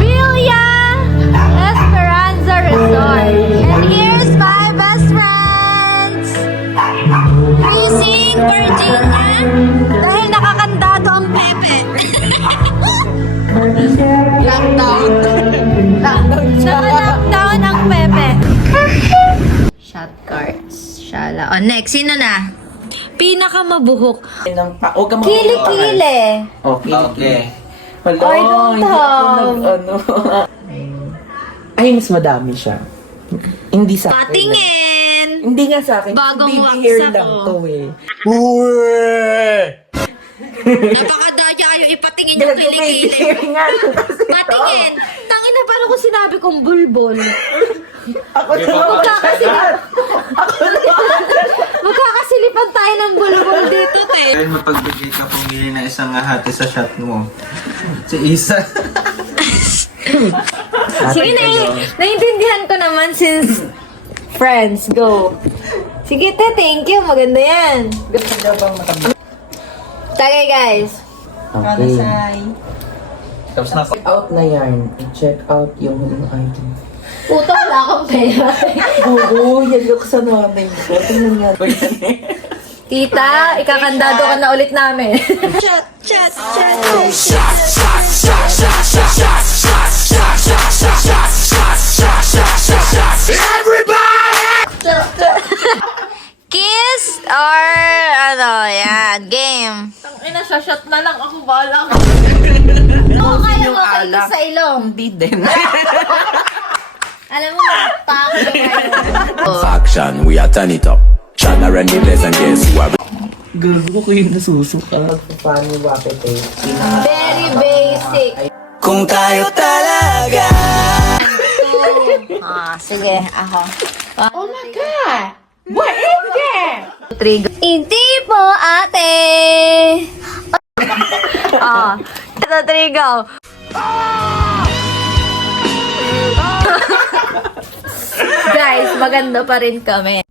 Villa Esperanza Resort. And here's my best friends. Racing Virginia. Dahil nakakandado ang Pepe. Lockdown. Naka-lockdown ang Pepe. Shot cards. Shala. O, next. Sino na? Pinakamabuhok. Kili-kili. Okay. I don't have. Ay, mas madami siya. Hindi sa akin. Patingin! Hindi nga sa akin. Bagong Baby wax hair ako. lang to eh. Napakadaya kayo ipatingin yung Baby kilikili. hair nga lang kasi. Patingin! Tangina, paano kung sinabi kong bulbol? Ako naman. Magkakasilipan tayo ng bulbol dito, te. Kaya mapagbigay ka pumili na isang hati sa shot mo. Si Isa. Sige, naiintindihan ko naman since friends, go. Sige, te, thank you. Maganda yan. Tagay, guys. Okay. Tapos na. Check out na yarn. I-check out yung huling item. Puto, wala akong pera. Oo, yan yung kasanamin ko. Tingnan nga. Tita, ikakandado ka na ulit namin. Kiss or ano, yan, game. Ina, shot na lang ako, bahala ka. Oo, kaya mo kayo sa ilong. Hindi din. Alam mo, pangit kayo. Faction, we are turn it up. Shana run the place and guess who are Gago ko yung nasusuka. Paano wapit eh? Very basic. kung tayo talaga. Sige, ako. Oh my God! What is that? Trigo. Hindi po, ate. Ito, Trigo. Guys, maganda pa rin kami.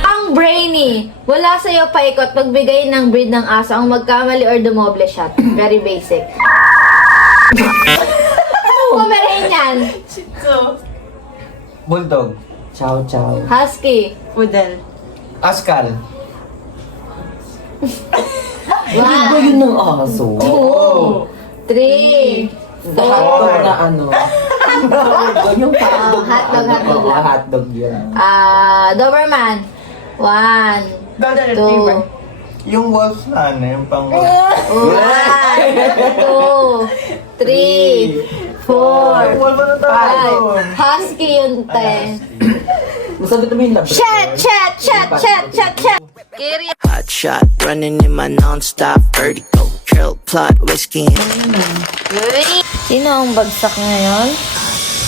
Ang brainy. Wala sa'yo paikot pagbigay ng breed ng aso ang magkamali or dumoble shot. Very basic. Ano Pomeranian? Bulldog. Chow chow. Husky. Poodle. Askal. Hindi ba yun ng aso? 2, 3, Hotdog na ano? Yung hotdog. hotdog lang. Hotdog yun. Doberman. 1, 2, Yung wolf na ano, yung pang... 1, 2, 3, 4, Wolf na tayo. 5. Husky yun, te. Masagot mo yung labas. Chat! Kiri. Hot shot running in my non-stop vertigo. Trail plot whiskey. Sino ang bagsak ngayon?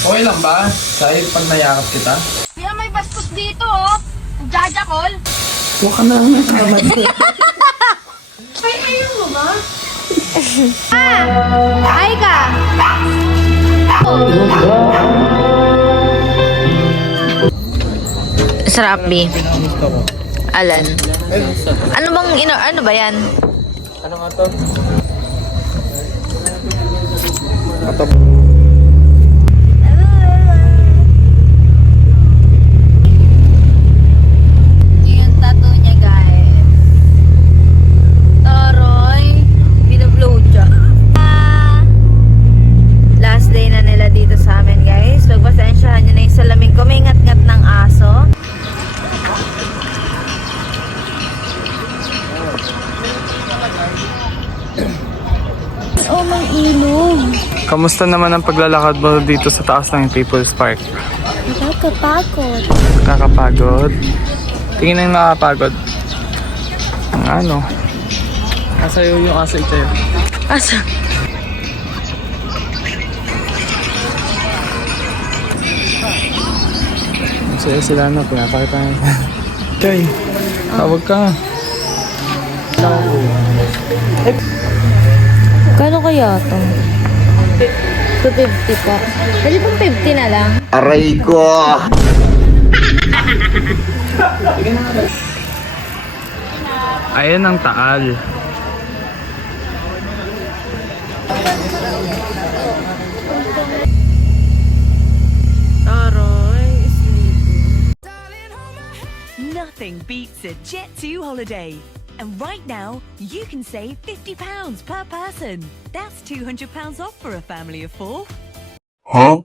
Okay lang ba? Kahit pag nayakap kita? Kuya, may bastos dito, oh. Jajakol. Huwag ka na ang nakamad. Ay, ayun mo ba? Ay ka! Serapi. Alan. Ano bang ano ba yan? Ano nga to? Yung tattoo niya, guys. Toroy. Binablow siya. Last day na nila dito sa amin, guys. Pagpasensyahan nyo na yung salamin ko. May ngat-ngat ng aso. Oh, mang ilog. Kamusta naman ang paglalakad mo dito sa taas ng People's Park? Nakakapagod. Nakakapagod? Tingin ang nakakapagod. Ang ano? Asayo yung asa ito yun. Asa? Masaya sila na, pinapakita niya. Kay, tawag ka. Kano kaya ito? 250 po. Pwede pong 50 na lang. Aray ko! Ayan ang Taal. Nothing beats a Jet2 holiday. And right now, you can save £50 per person. That's £200 off for a family of 4. Huh?